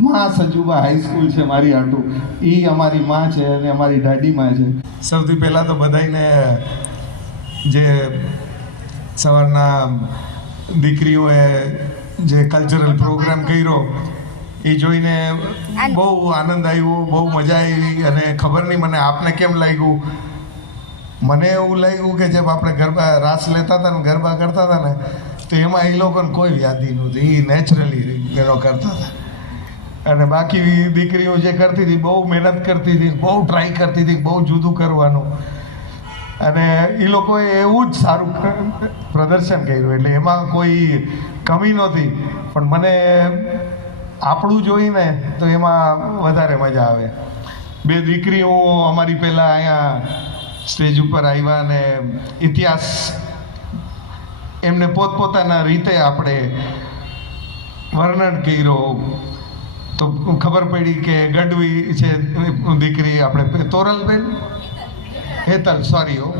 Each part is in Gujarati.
માં સજુબા હાઈસ્કૂલ છે મારી આટું. એ અમારી માં છે અને અમારી દાદી માં છે. સૌથી પહેલાં તો બધાને જે સવારના દીકરીઓએ જે કલ્ચરલ પ્રોગ્રામ કર્યો એ જોઈને બહુ આનંદ આવ્યો બહુ મજા આવી અને ખબર નહીં મને આપને કેમ લાગ્યું? મને એવું લાગ્યું કે જેમ આપણે ગરબા રાસ લેતા હતા ને ગરબા કરતા હતા ને તો એમાં એ લોકોને કોઈ વ્યાધિ નહોતી એ નેચરલી એનો કરતા હતા. અને બાકી દીકરીઓ જે કરતી હતી, બહુ મહેનત કરતી હતી, બહુ ટ્રાય કરતી હતી, બહુ જુદું કરવાનું. અને એ લોકોએ એવું જ સારું પ્રદર્શન કર્યું. એટલે એમાં કોઈ કમી નહોતી. પણ મને આપણું જોઈને તો એમાં વધારે મજા આવે. બે દીકરીઓ અમારી પહેલાં અહીંયા સ્ટેજ ઉપર આવ્યા અને ઇતિહાસ એમને પોતપોતાના રીતે આપણે વર્ણન કર્યો. તો ખબર પડી કે ગઢવી છે દીકરી આપણે તોરલબેન? હેતલ સોરી હો,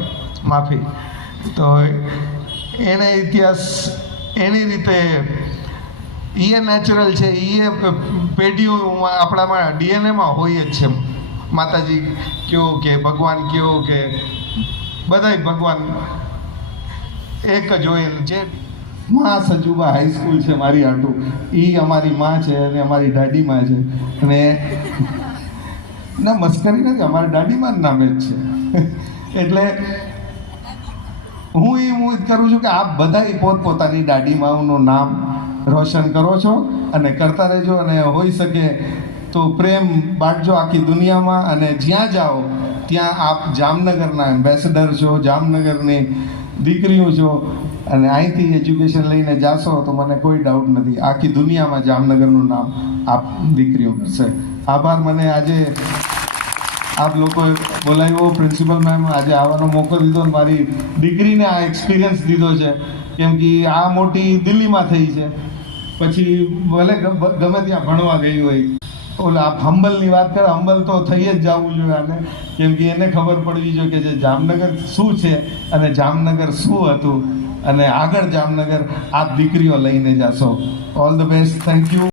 માફી. તો એણે ઇતિહાસ, એની રીતે એ નેચરલ છે એ પેઢીઓ આપણામાં ડીએનએમાં હોય જ છે. માતાજી કયો કે, ભગવાન કયો કે, બધાય ભગવાન એક જ હોય જે માં સજુબા હાઈસ્કૂલ છે, મારી આટું. એ અમારી માં છે અને અમારી દાદી માં છે. અને ના, મસ્કરી નથી, અમારી દાદીમાં જ નામે જ છે. એટલે હું એ હું કરું છું કે આપ બધા પોતપોતાની દાદીમાઓનું નામ રોશન કરો છો અને કરતા રહેજો અને હોઈ શકે તો પ્રેમ બાંટજો આખી દુનિયામાં અને જ્યાં જાઓ, ત્યાં આપ જામનગરના એમ્બેસેડર છો, જામનગરની દીકરીઓ છો અને અહીંથી એજ્યુકેશન લઈને જાશો તો મને કોઈ ડાઉટ નથી. આખી દુનિયામાં જામનગરનું નામ આપ દીકરીઓ કરશે આભાર, મને આજે આપ લોકોએ બોલાવ્યો પ્રિન્સિપલ મેમ આજે આવવાનો મોકો દીધો મારી દીકરીને આ એક્સપિરિયન્સ દીધો છે. કેમ કે આ મોટી દિલ્હીમાં થઈ છે. પછી ભલે ગમે ત્યાં ભણવા ગઈ હોય. ઓલા હંબલની વાત કરે, હંબલ તો થઈ જ જવું જોઈએ આને. કેમ કે એને ખબર પડવી જોઈએ કે જે જામનગર શું છે અને જામનગર શું હતું. અને આગળ જામનગર આપ દીકરીઓ લઈને જાશો. All the best thank you